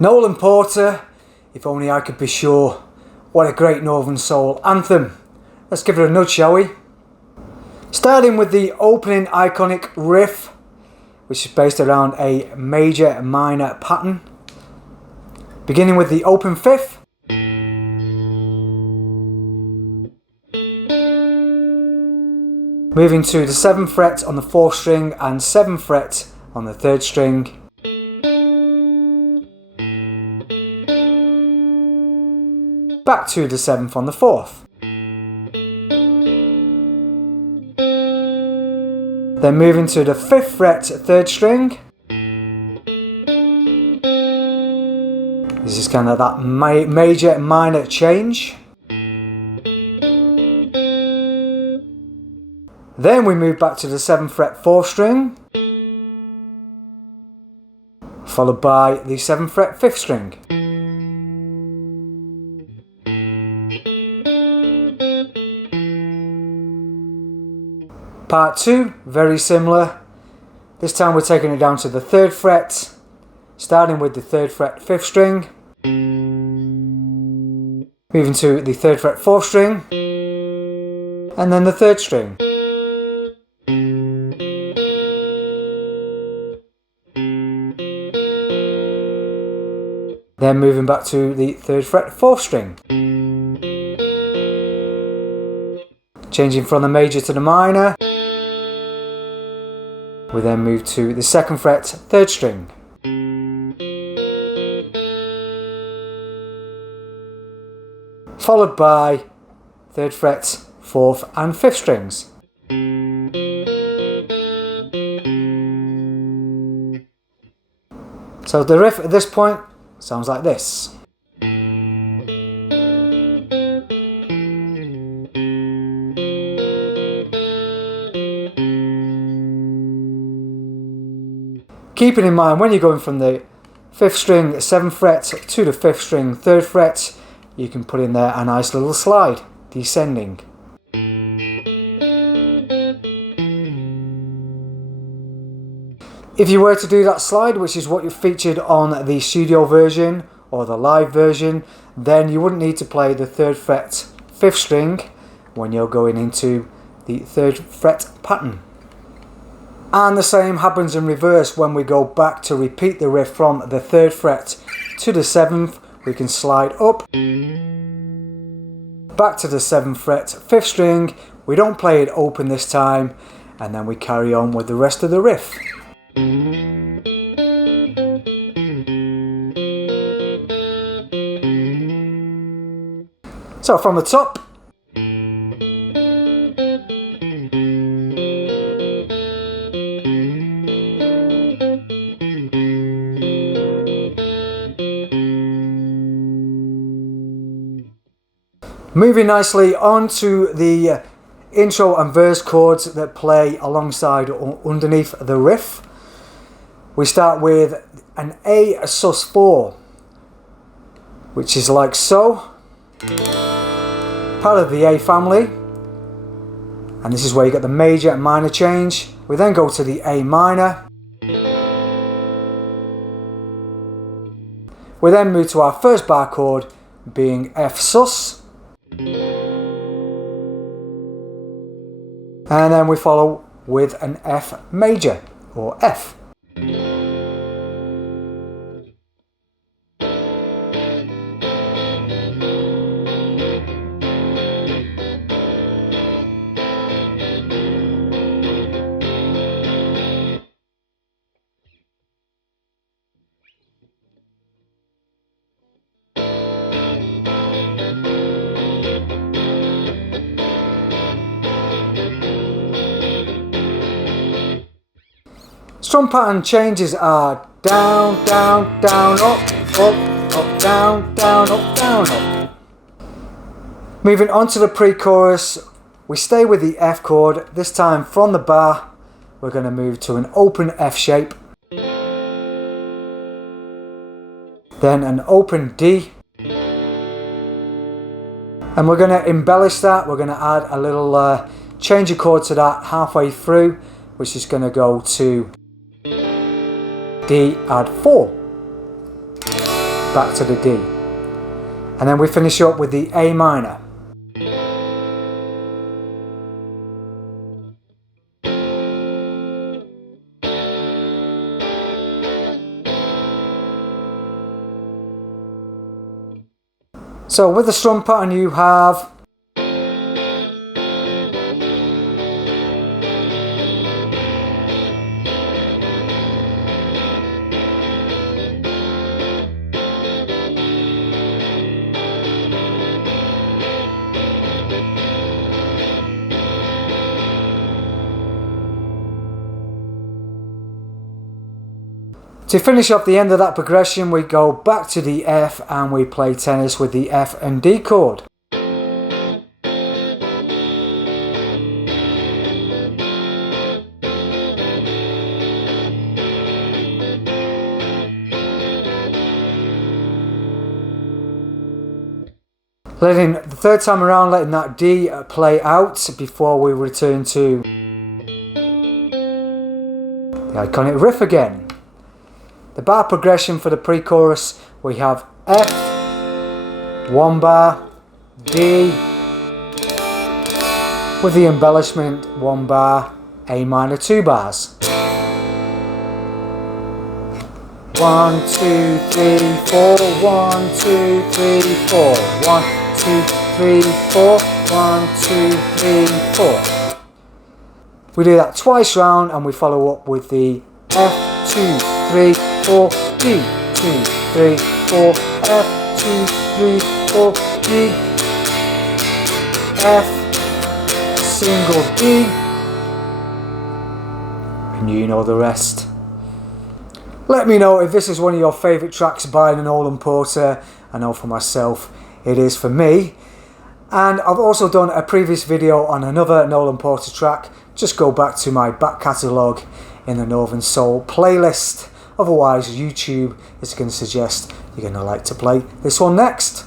Nolan Porter, If Only I Could Be Sure. What a great Northern Soul anthem. Let's give it a nudge, shall we? Starting with the opening Iconic Riff, which is based around a major minor pattern. Beginning with the open fifth. Moving to the 7th fret on the 4th string and 7th fret on the 3rd string. Back to the 7th on the 4th. Then moving to the 5th fret 3rd string. This is kind of that major minor change. Then we move back to the 7th fret 4th string, followed by the 7th fret 5th string. Part 2, very similar. This time we're taking it down to the 3rd fret, starting with the 3rd fret 5th string, moving to the 3rd fret 4th string, and then the 3rd string. Then moving back to the 3rd fret 4th string. Changing from the major to the minor. We then move to the 2nd fret 3rd string. Followed by 3rd fret 4th and 5th strings. So the riff at this point sounds like this. Keeping in mind when you're going from the 5th string 7th fret to the 5th string 3rd fret, you can put in there a nice little slide, descending. If you were to do that slide, which is what you featured on the studio version or the live version, then you wouldn't need to play the 3rd fret 5th string when you're going into the 3rd fret pattern. And the same happens in reverse when we go back to repeat the riff from the 3rd fret to the 7th. We can slide up, back to the 7th fret 5th string. We don't play it open this time, and then we carry on with the rest of the riff. So from the top. Moving nicely on to the intro and verse chords that play alongside or underneath the riff. We start with an A sus4, which is like so, part of the A family, and this is where you get the major and minor change. We then go to the A minor. We then move to our first bar chord being F sus. And then we follow with an F major or F. Strum pattern changes are down, down, down, up, up, up, down, down, up, down, up. Moving on to the pre-chorus, we stay with the F chord. This time from the bar, we're going to move to an open F shape. Then an open D. And we're going to embellish that. We're going to add a little change of chord to that halfway through, which is going to go to D add 4. back to the D. And then we finish up with the A minor. So with the strum pattern you have to finish off the end of that progression, we go back to the F and we play tennis with the F and D chord. Letting the third time around, letting that D play out before we return to the iconic riff again. The bar progression for the pre-chorus, we have F, 1 bar, D, with the embellishment 1 bar, A minor 2 bars. 1, 2, 3, 4, 1, 2, 3, 4, 1, 2, 3, 4, 1, 2, 3, 4. We do that twice round and we follow up with the F, 2, 3, 4, D, 2, 3, 4, F, 2, 3, 4, D, F, single D, and you know the rest. Let me know if this is one of your favourite tracks by Nolan Porter. I know for myself it is for me. And I've also done a previous video on another Nolan Porter track. Just go back to my back catalogue in the Northern Soul playlist. Otherwise, YouTube is going to suggest you're going to like to play this one next.